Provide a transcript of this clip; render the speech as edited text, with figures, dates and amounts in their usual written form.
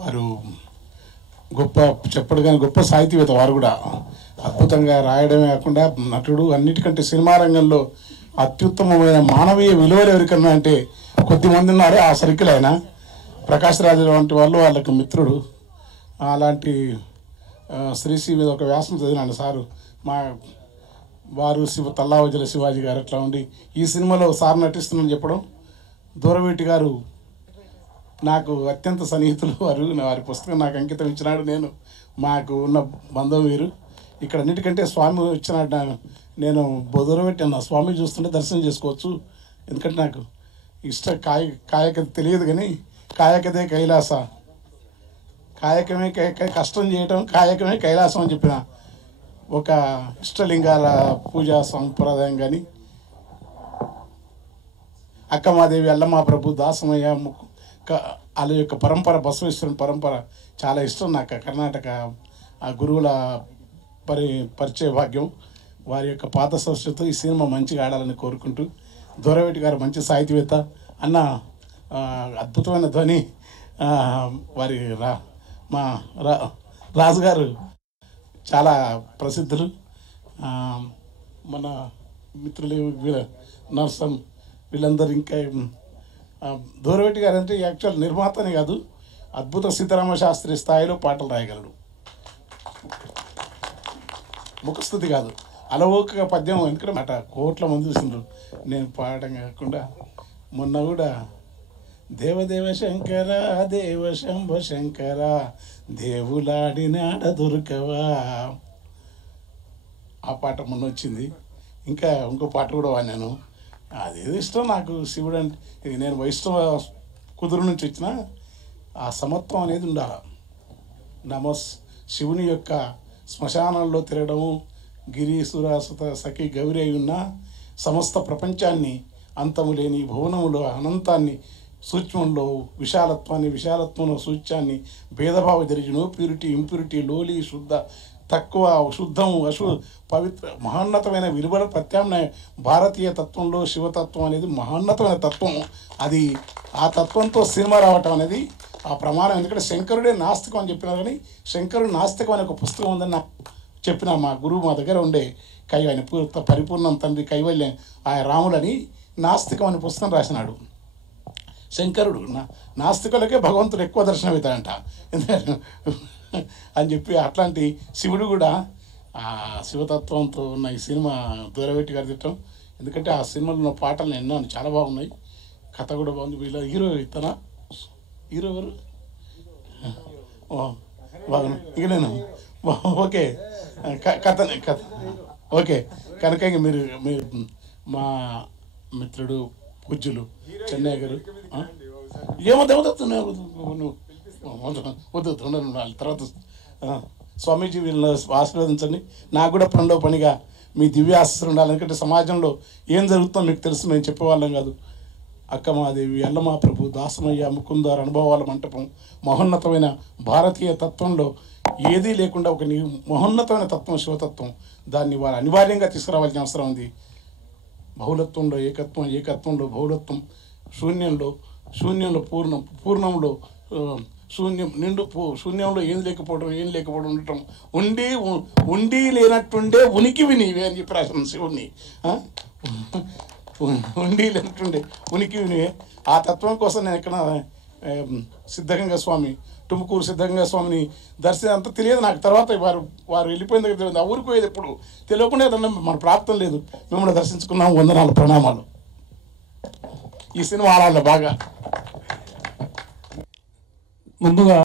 వారు గొప్ప చెప్పడు కానీ గొప్ప సాహితీవేత్త. వారు కూడా అద్భుతంగా రాయడమే కాకుండా నటుడు. అన్నిటికంటే సినిమా రంగంలో అత్యుత్తమమైన మానవీయ విలువలు ఎవరికన్నా అంటే కొద్దిమంది ఉన్నారు. ఆ సర్కిల్ అయినా ప్రకాష్ రాజు వంటి వాళ్ళు వాళ్ళకి మిత్రుడు. అలాంటి శ్రీశ్రీ మీద ఒక వ్యాసం చదివినాను సారు. మా వారు తల్లావజల శివాజీ గారు అట్లా ఉండి ఈ సినిమాలో సార్ నటిస్తున్నాను చెప్పడం. దూరవీటి గారు నాకు అత్యంత సన్నిహితులు. వారి పుస్తకం నాకు అంకితం ఇచ్చినాడు. నేను మాకు ఉన్న బంధం వీరు. ఇక్కడ అన్నిటికంటే స్వామి వచ్చినాడు. నేను దూరవీటి నా స్వామి చూస్తుంటే దర్శనం చేసుకోవచ్చు. ఎందుకంటే నాకు కాయక తెలియదు కానీ కాయకదే కైలాస, కాయకమే కష్టం చేయటం కాయకమే కైలాసం అని చెప్పిన ఒక ఇష్టలింగాల పూజా సంప్రదాయం. కానీ అక్కమాదేవి, అల్లమా ప్రభు, దాసమయ్య వాళ్ళ యొక్క పరంపర, బసవేశ్వరుని పరంపర చాలా ఇష్టం నాకు. కర్ణాటక ఆ గురువుల పరిచయ భాగ్యం. వారి యొక్క పాత సంస్కృతితో ఈ సినిమా మంచిగా ఆడాలని కోరుకుంటూ, దూరవేటి గారు మంచి సాహితీవేత్త అన్న, అద్భుతమైన ధ్వని. వారి మా రాజుగారు చాలా ప్రసిద్ధులు. మన మిత్రులు నర్సన్ వీళ్ళందరూ. ఇంకా దూరవేటి గారు అంటే యాక్చువల్ నిర్మాతనే కాదు, అద్భుత సీతారామ శాస్త్రి స్థాయిలో పాటలు రాయగలడు. ముఖస్థుతి కాదు, అలవోకగా పద్యం. ఎందుకంటే మాట కోట్ల మంది చూసిండ్రు నేను పాడడం కాకుండా. మొన్న కూడా దేవదేవ శంకర దేవ శంభ శంకర దేవులాడినాడ దొరకవా ఆ పాట మొన్న వచ్చింది. ఇంకా ఇంకో పాట కూడా వాడినాను. అదేదో ఇష్టం నాకు శివుడు అంటే. నేను వైష్ణవ కుదురు నుంచి వచ్చిన ఆ సమత్వం అనేది ఉండాలి. శివుని యొక్క శ్మశానంలో తిరగడము, గిరి సురాసుత సఖి గౌరి అయి ఉన్న సమస్త ప్రపంచాన్ని, అంతము లేని భువనములో అనంతాన్ని, సూక్ష్మంలో విశాలత్వంలో సూచ్యాన్ని, భేదభావ జరిగిన ప్యూరిటీ ఇంప్యూరిటీ, లోలి శుద్ధ తక్కువ శుద్ధము పవిత్ర మహోన్నతమైన విలువల ప్రత్యామ్నాయం. భారతీయ తత్వంలో శివతత్వం అనేది మహోన్నతమైన తత్వం. అది ఆ తత్వంతో సినిమా రావటం అనేది ఆ ప్రమాణం. ఎందుకంటే శంకరుడే నాస్తికం అని చెప్పినారు, కానీ శంకరుడు నాస్తికం అనే ఒక పుస్తకం ఉందని నాకు చెప్పిన మా గురువు మా దగ్గర ఉండే ఆయన పరిపూర్ణం తండ్రి కైవల్యం ఆయన రాములని నాస్తికం అనే పుస్తకం రాసినాడు. శంకరుడు నాస్తికులకే భగవంతుడు ఎక్కువ దర్శనమవుతాడంట అని చెప్పి, అట్లాంటి శివుడు కూడా ఆ శివతత్వంతో ఉన్న ఈ సినిమా దూరవేటి గారు తిట్టం. ఎందుకంటే ఆ సినిమాలో ఉన్న పాటలు ఎన్నో చాలా బాగున్నాయి, కథ కూడా బాగుంది. వీళ్ళ హీరో ఇతనా, హీరో ఎవరు బాగున్నా. ఇక నేను ఓకే కథ ఓకే కనుక ఇంక మీరు మా మిత్రుడు పూజ్యులు చెన్నయ్య గారు వద్దు తర్వాత స్వామీజీ వీళ్ళని ఆశీర్వదించండి. నాకు కూడా పనిలో పనిగా మీ దివ్య ఆశీస్సులు ఉండాలి. ఎందుకంటే సమాజంలో ఏం జరుగుతుందో మీకు తెలుసు, మేము చెప్పేవాళ్ళం కాదు. అక్కమాదేవి, అల్లమా ప్రభు, దాసమయ్య, ముకుందార్ అనుభవాల మంటపం, మహోన్నతమైన భారతీయ తత్వంలో ఏదీ లేకుండా ఒక మహోన్నతమైన తత్వం శివతత్వం. దాన్ని వారు అనివార్యంగా తీసుకురావాల్సిన అవసరం ఉంది. బహుళత్వంలో ఏకత్వం, ఏకత్వంలో బహుళత్వం, శూన్యంలో పూర్ణంలో శూన్యం, శూన్యంలో ఏం లేకపోవడం ఉండటం, ఉండి లేనట్టుండే ఉనికివి నీవే అని చెప్పి రాసిన శివుణ్ణి. ఉండి లేనట్టుండే ఉనికివి నీవే. ఆ తత్వం కోసం నేను ఎక్కడ సిద్ధగంగా స్వామి, టుముకూరు సిద్ధగంగా స్వామిని దర్శనం అంతా తెలియదు నాకు. తర్వాత వారు వెళ్ళిపోయిన దగ్గర తెలియదు. ఆ ఊరికి పోయేది ఎప్పుడు తెలియకుండా ఏదన్నా మన ప్రాప్తం లేదు. మిమ్మల్ని దర్శించుకున్నాము, వందనాలు, ప్రణామాలు. ఈ సినిమా ఆడాలి బాగా. ముందుగా